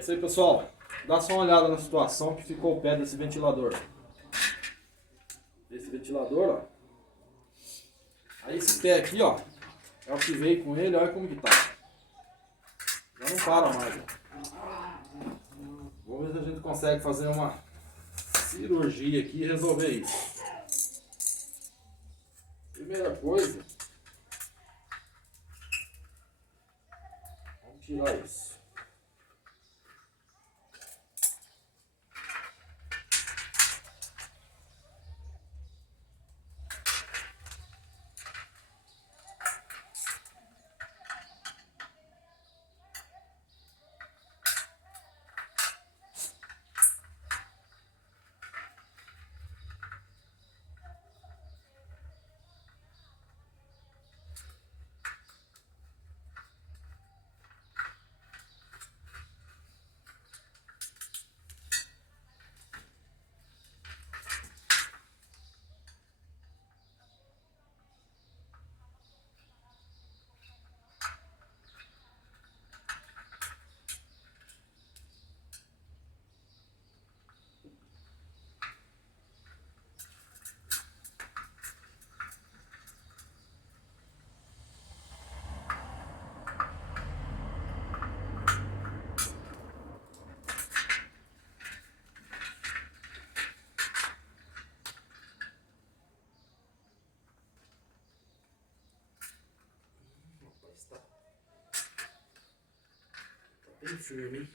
É isso aí, pessoal. Dá só uma olhada na situação que ficou o pé desse ventilador. Esse ventilador, ó. Aí esse pé aqui, ó, é o que veio com ele, olha como que tá. Já não para mais, ó. Vamos ver se a gente consegue fazer uma cirurgia aqui e resolver isso. Primeira coisa, vamos tirar isso. Tá bem firme, hein?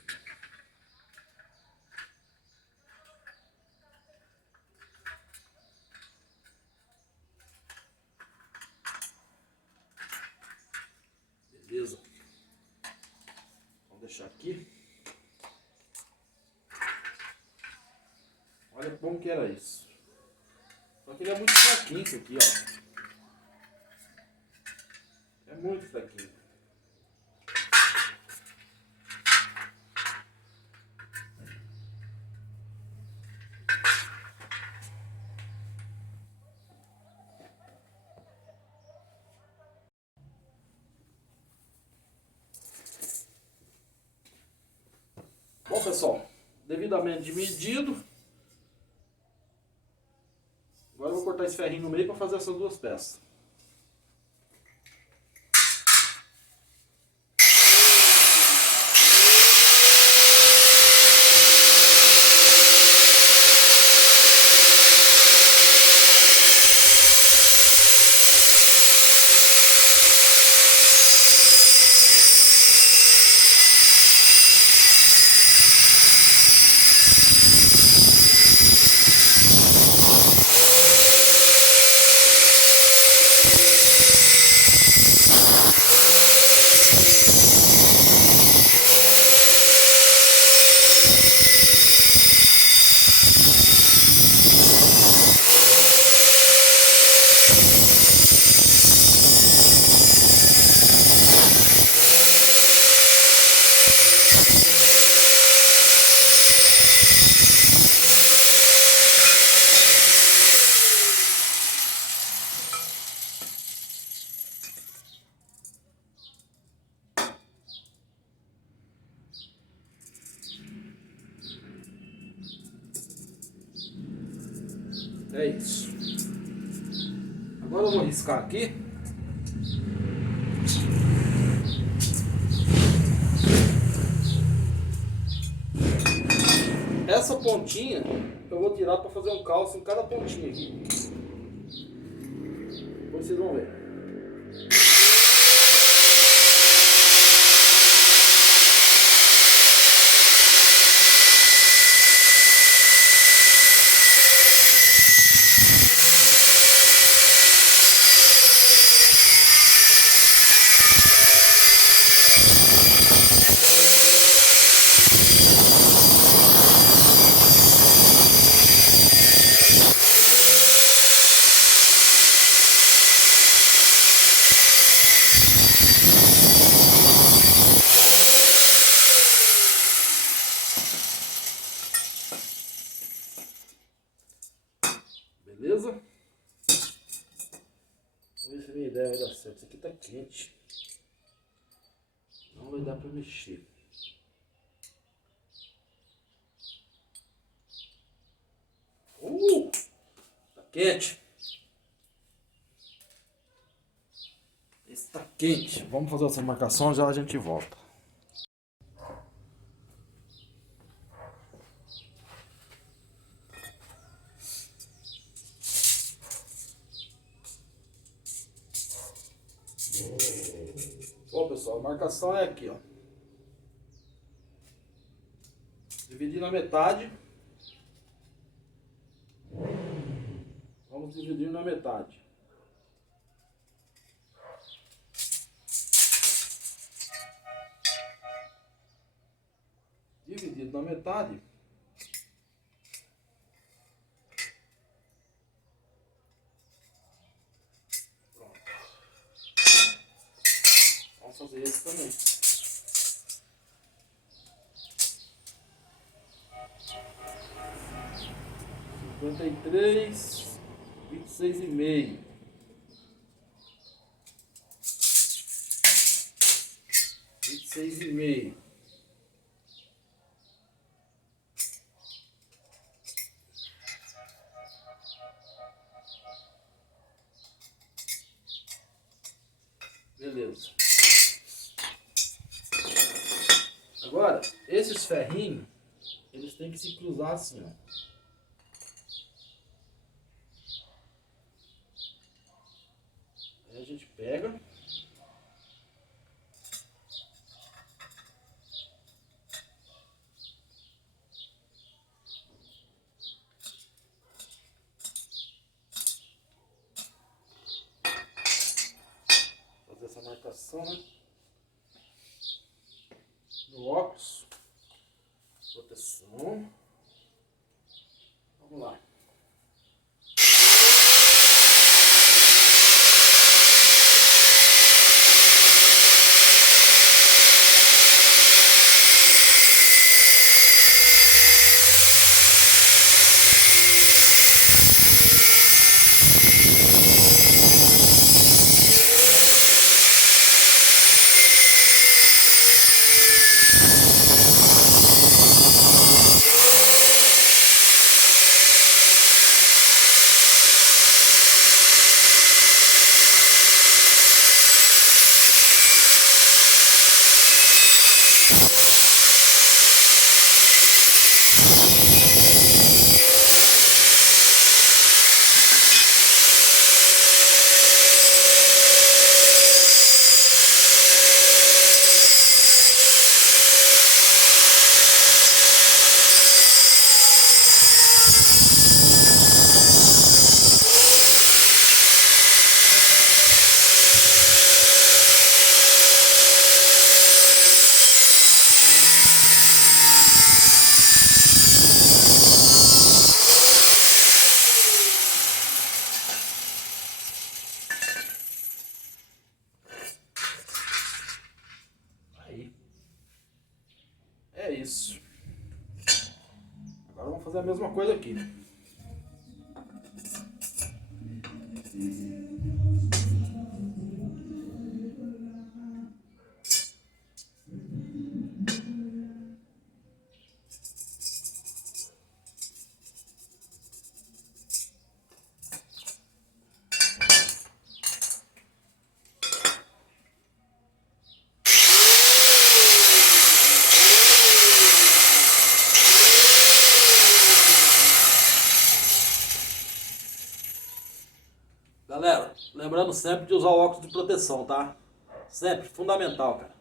Beleza. Vamos deixar aqui. Olha como que era isso. Só que ele é muito fraquinho isso aqui, ó. É muito fraquinho. Bom, pessoal, devidamente medido. Agora eu vou cortar esse ferrinho no meio para fazer essas duas peças. É isso. Agora eu vou riscar aqui. Essa pontinha eu vou tirar para fazer um calço em cada pontinha aqui. Depois vocês vão ver. Beleza? Vamos ver se a minha ideia vai dar certo. Isso aqui tá quente. Não vai dar pra mexer. Tá quente. Esse tá quente. Vamos fazer essa marcação, já a gente volta. Bom, pessoal, a marcação é aqui, ó. Dividir na metade. Vamos dividir na metade. Dividido na metade. Pronto. Vamos fazer esse também. 53, 26,5. 26,5. Beleza. Agora, esses ferrinhos, eles têm que se cruzar assim, ó. Aí a gente pega. Fazer essa marcação, né? No óculos. Proteção. Vamos lá. É isso. Agora vamos fazer a mesma coisa aqui. Galera, lembrando sempre de usar o óculos de proteção, tá? Sempre, fundamental, cara.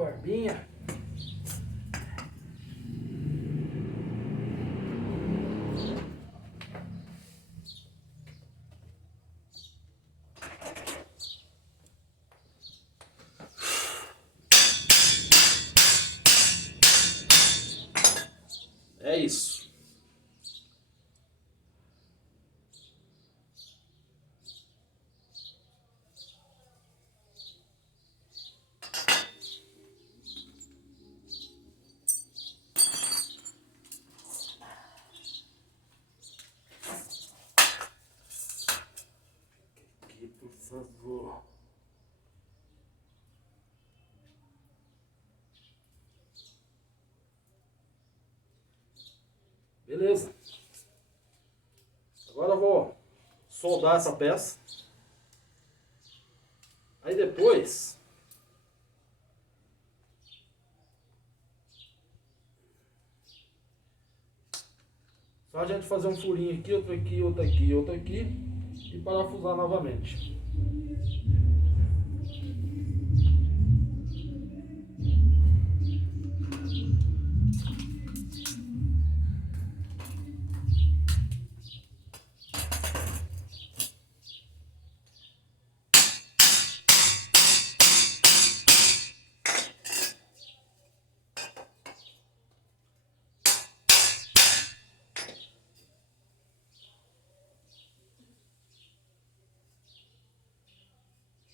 barbinha. É isso. Aqui, por favor. Beleza. Agora eu vou soldar essa peça. Aí depois só a gente fazer um furinho aqui, outro aqui, outro aqui, outro aqui e parafusar novamente.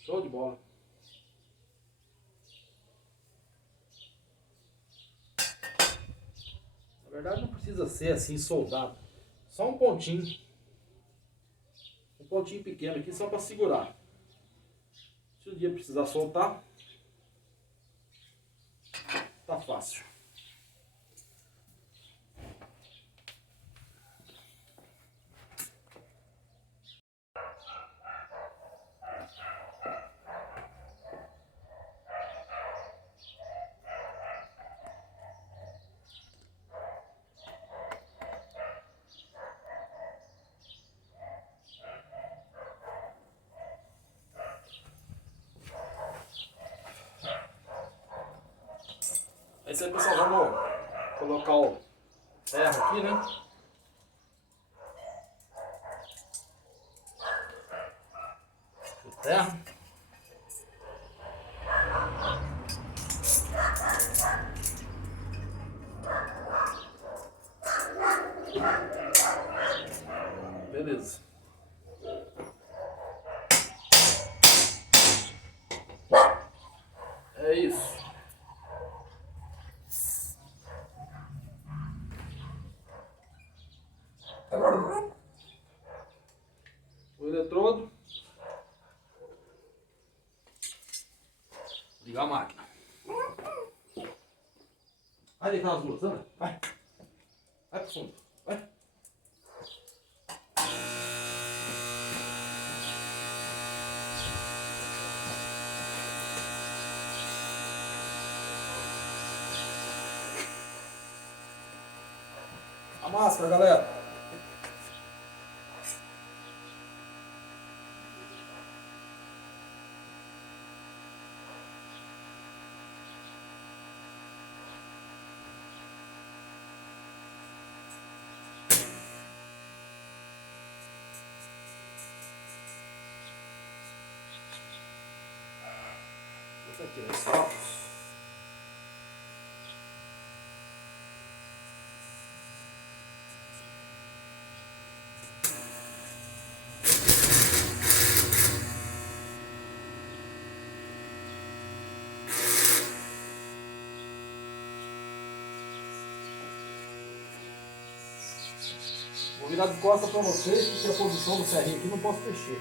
Show de bola. Na verdade não precisa ser assim soldado. Só um pontinho. Um pontinho pequeno aqui só para segurar. Se o dia precisar soltar, tá fácil. É isso aí, pessoal, vamos colocar o ferro aqui, né? O ferro. Beleza. É isso. O eletrodo. Ligar a máquina. Vai deitar nas duas, Sandra. Vai. Vai pro fundo. Vai. A máscara, galera. Esse aqui, né? Saltos. Vou virar de costas para vocês, porque a posição do ferrinho aqui não posso mexer.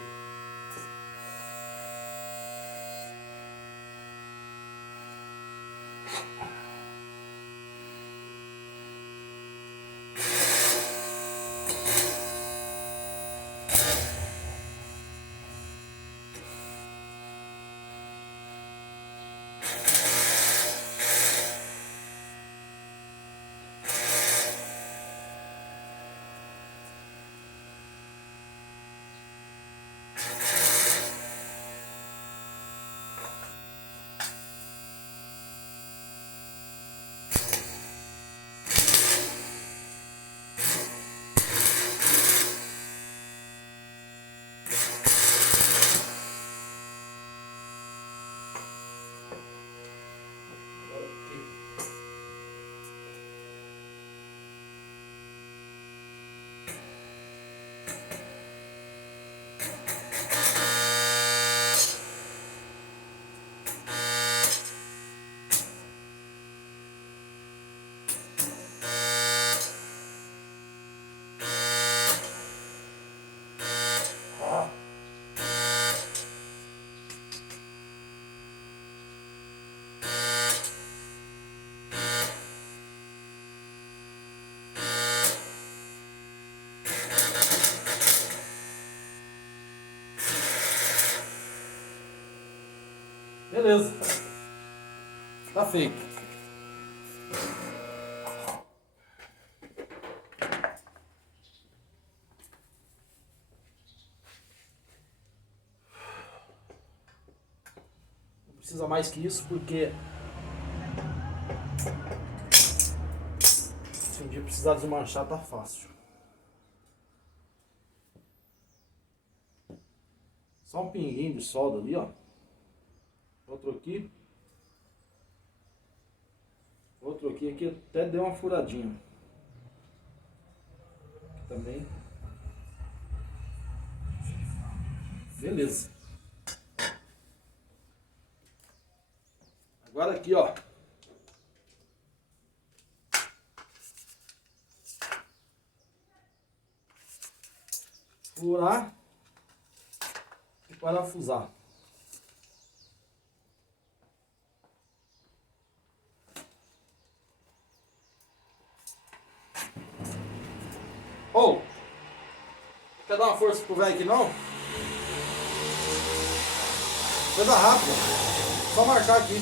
Beleza. Tá feito. Não precisa mais que isso porque se um dia precisar desmanchar tá fácil. Só um pinguinho de solda ali, ó. Outro aqui. Outro aqui até deu uma furadinha. Aqui também. Beleza. Agora aqui, ó. Furar e parafusar. Ô, quer dar uma força pro velho aqui não? Coisa rápida. Só marcar aqui.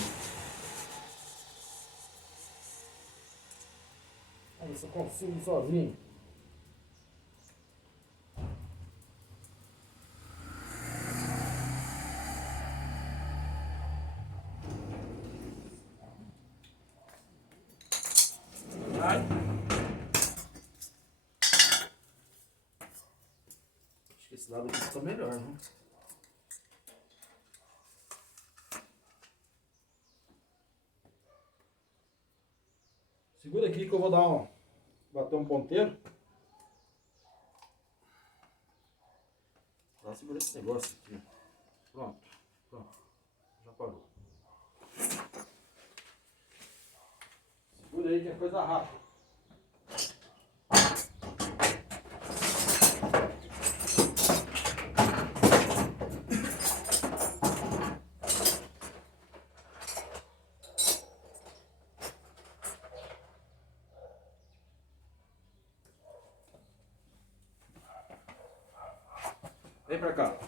Vamos ver se eu consigo sozinho. Ai. Acho que esse lado aqui está melhor, né? Segura aqui que eu vou bater um ponteiro. Vou segurar esse negócio aqui. Pronto. Já parou. Segura aí que é coisa rápida. Vem pra cá.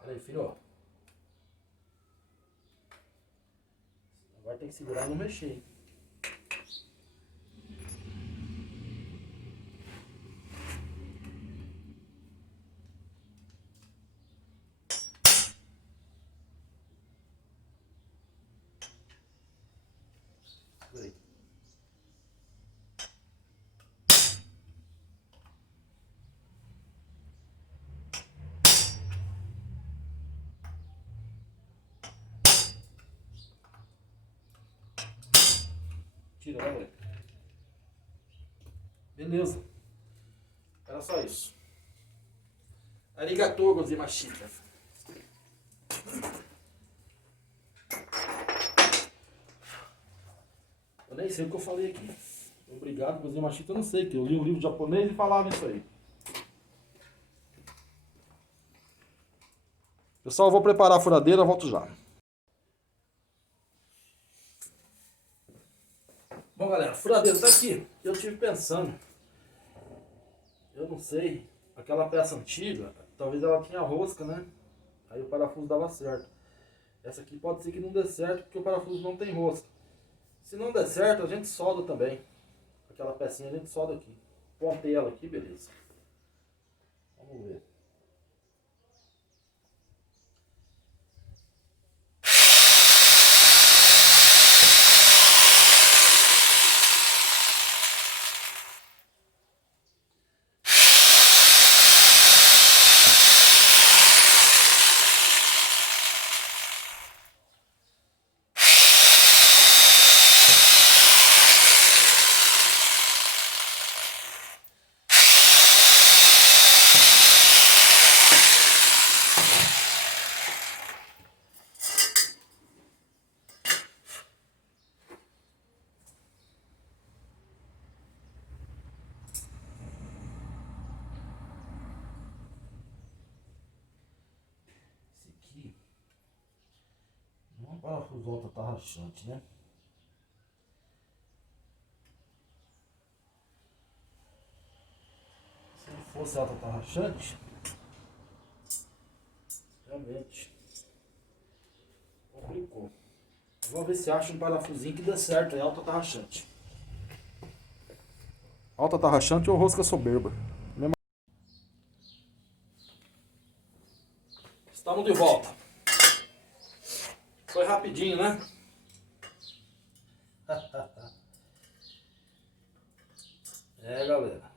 Pera aí, filho. Vai ter que segurar e não mexer, hein? Segura aí. Tira, vai, moleque. Beleza. Era só isso. Arigatou gozimashita. Eu nem sei o que eu falei aqui. Obrigado, gozimashita, eu não sei, que eu li um livro japonês e falava isso aí. Pessoal, eu vou preparar a furadeira, volto já. Bom, galera, a furadeira tá aqui. Eu tive pensando. Eu não sei. Aquela peça antiga, talvez ela tinha rosca, né? Aí o parafuso dava certo. Essa aqui pode ser que não dê certo porque o parafuso não tem rosca. Se não der certo, a gente solda também. Aquela pecinha a gente solda aqui. Pontei ela aqui, beleza. Vamos ver. O parafusão tá rachante, né? fosse alta tá rachante, realmente complicou. Vamos ver se acha um parafusinho que dê certo aí, alta tá rachante. Alta tá rachante ou rosca soberba. Estamos de volta. Foi rapidinho, né? É, galera.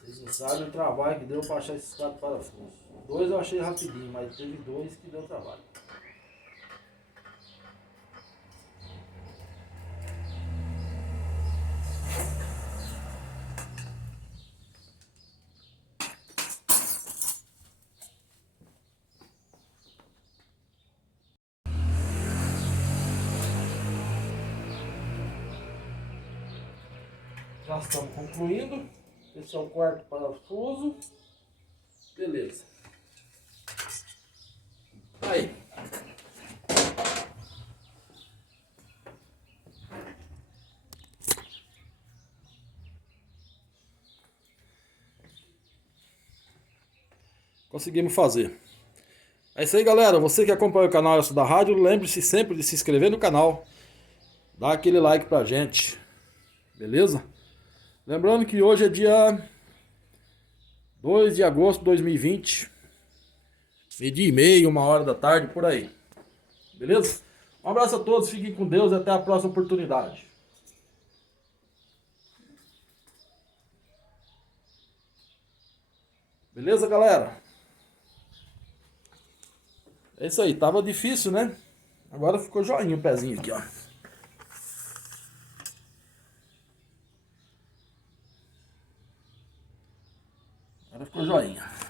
Vocês não sabem o trabalho que deu para achar esses 4 parafusos. 2 eu achei rapidinho, mas teve 2 que deu trabalho. Já estamos concluindo. Esse é o 4º parafuso. Beleza. Aí. Conseguimos fazer. É isso aí, galera. Você que acompanha o canal Elcio da Rádio, lembre-se sempre de se inscrever no canal. Dá aquele like pra gente. Beleza? Lembrando que hoje é dia 2 de agosto de 2020. Meio-dia e meia, 1h da tarde, por aí. Beleza? Um abraço a todos, fiquem com Deus e até a próxima oportunidade. Beleza, galera? É isso aí, tava difícil, né? Agora ficou joinha o pezinho aqui, ó. Agora ficou joinha.